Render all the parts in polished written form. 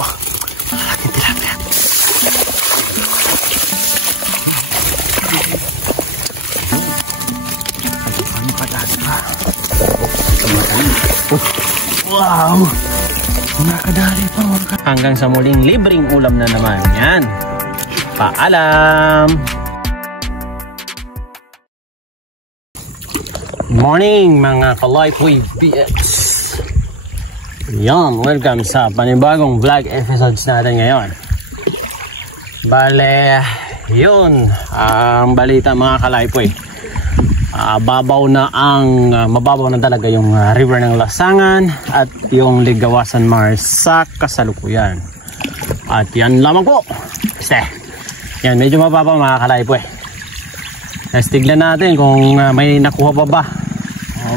ko. Malaking tilapia. Ano pataas pa? Wow! Nakadali pa. Hanggang sa muling libreng ulam na naman. Yan. Paalam! Morning mga Kalaypoy Beats. Yan, welcome sa panibagong vlog episodes natin ngayon. Bale, yun ang balita mga Kalaypoy. Mababaw na talaga yung river ng Lasangan at yung Ligawasan Mars sa kasalukuyan. At yan lamang po. Yan, medyo mababaw mga Kalaypoy. Tignan natin kung may nakuha pa ba,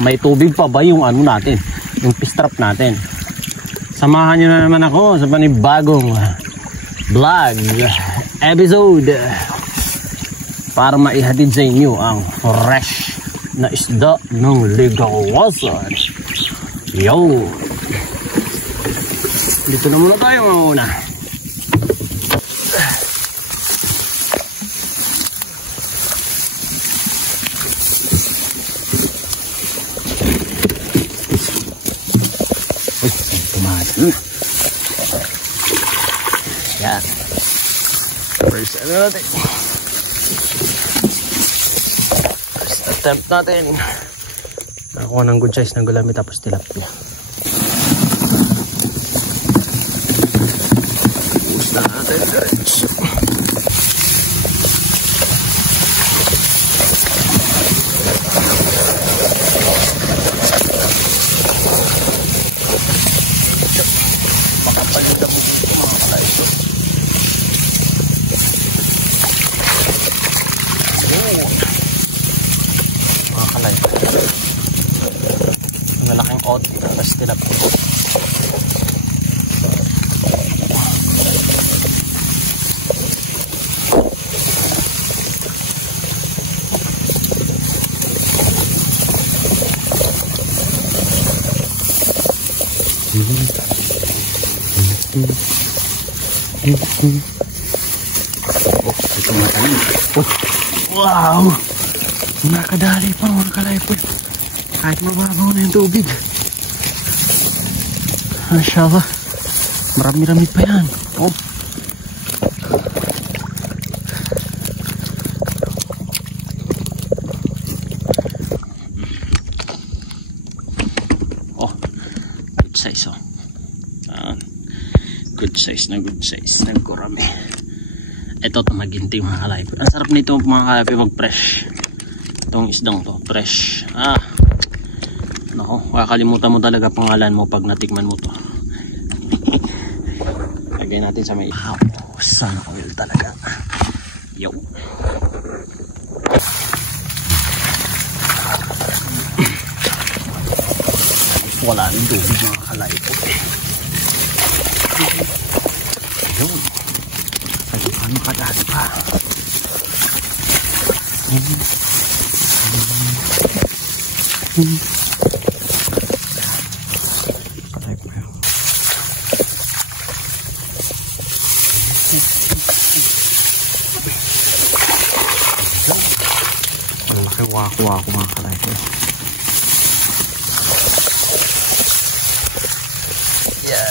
may tubig pa ba yung ano natin, yung fish trap natin. Samahan nyo na naman ako sa panibagong vlog episode para maihatid sa inyo ang fresh na isda ng Ligawasan. Yo, dito na muna tayo mga una. Yan. First natin. First attempt natin. Nakuha ng good size ng gulami tapos tilapia. Pusta natin guys. Malaking ot, tapos tilapia. Ito matalim. Wow! Nakadali pa mga Kalaypoy. Kahit mababaw na yung tubig. Mashallah. Marami-rami pa yan. Good size good size na good size. Nagkurami. Ito maginti mga Kalaypoy. Ang sarap nito mga Kalaypoy mag-fresh. Itong isdang to, fresh. Nako, kakalimutan mo talaga pangalan mo pag natikman mo to. Lagay natin sa may sana oil talaga. Yo. Wala rin tubig mga Kalaypoy. Yun. Ano kataas pa? Ang laki wako-wako mga Kalaypoy. Yeah.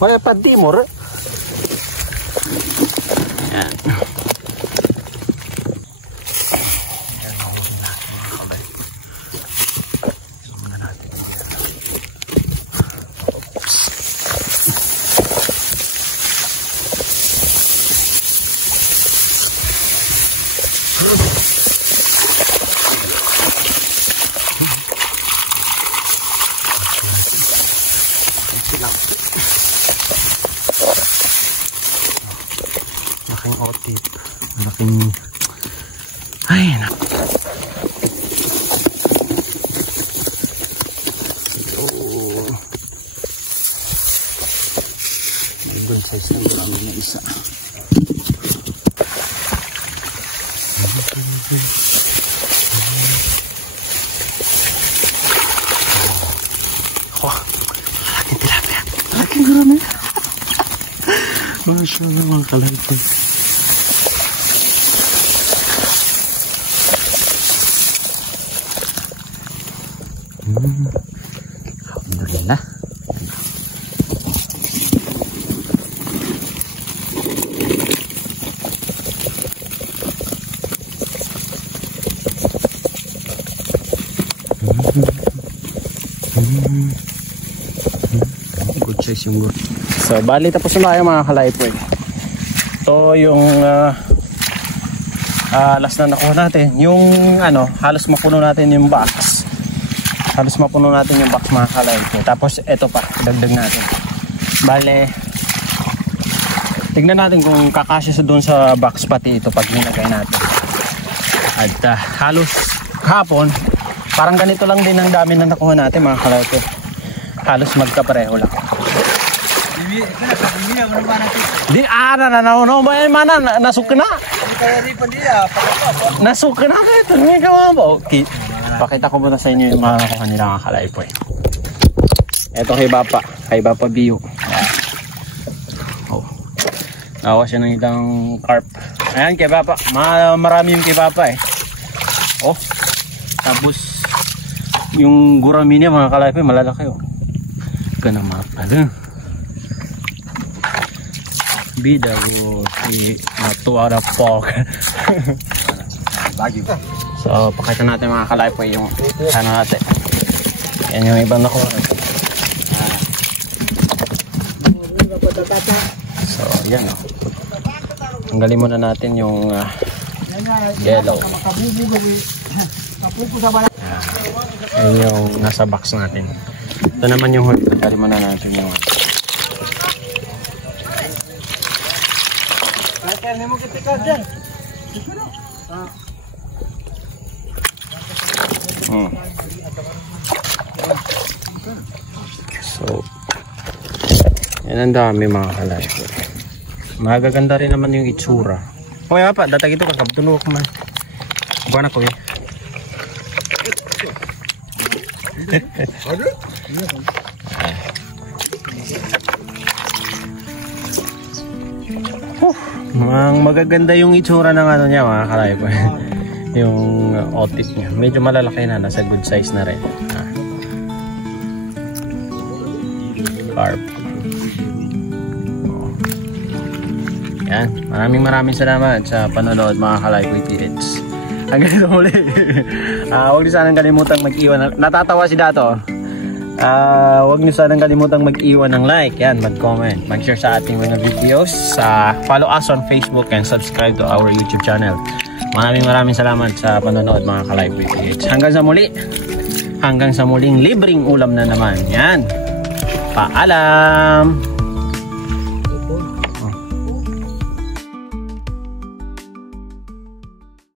Kaya pa dimor. Yan. Malaking otip, malaking ay naku. May good size na marami na isa. Mashallah mga kalaypoy. Alhamdulillah. Good size yung good. So bali tapos na tayo mga kalaypoy. Ito yung last na nakuha natin. Yung halos mapuno natin yung box. Halos mapuno natin yung box mga kalaypoy. Tapos ito pa, dagdag natin. Bale, tignan natin kung kakasya sa doon sa box pati ito pag nilagay natin. At halos kahapon, parang ganito lang din ang dami na nakuha natin mga kalaypoy. Halos magkapareho lang. Di nasuk na. Nasuk na ito. Okay. Pakita ko muna sa inyo yung mga nakuha nila mga kalaypoy. Ito kay Bapa Bio. Oh. Nakuha siya ng ilang carp. Ayan kay Bapa. Marami yung kay Bapa eh. Oh. Tapos yung gurami niya mga kalaypoy malalaki oh. Gana mapa dun. Bida ko si Matuara Pork. So pakita natin mga kalaypoy yung natin. Yan yung ibang nakuha. So yan oh. Tanggalin muna natin yung yellow. Yan yung nasa box natin. Ito naman yung hood. Tanggalin muna natin yung So yan ang dami mga kalaypoy. Magaganda rin naman yung itsura. Okay pa, datag ito kakabtuno ko man. Buwan ako eh. Magaganda yung itsura ng niya mga kalaypoy. Yung otip niya. Medyo malalaki na, nasa good size na rin. Carp. Yan. Maraming salamat sa panonood mga kalaypoy PH. Hanggang sa muli. Huwag niyo sanang kalimutang mag-iwan. Natatawa si Dato. Huwag niyo sanang kalimutang mag-iwan ng like, yan, mag-comment, mag-share sa ating mga videos. Follow us on Facebook and subscribe to our YouTube channel. Maraming salamat sa panonood mga kalaypoy PH. Hanggang sa muli. Hanggang sa muling libreng ulam na naman. Yan. Paalam.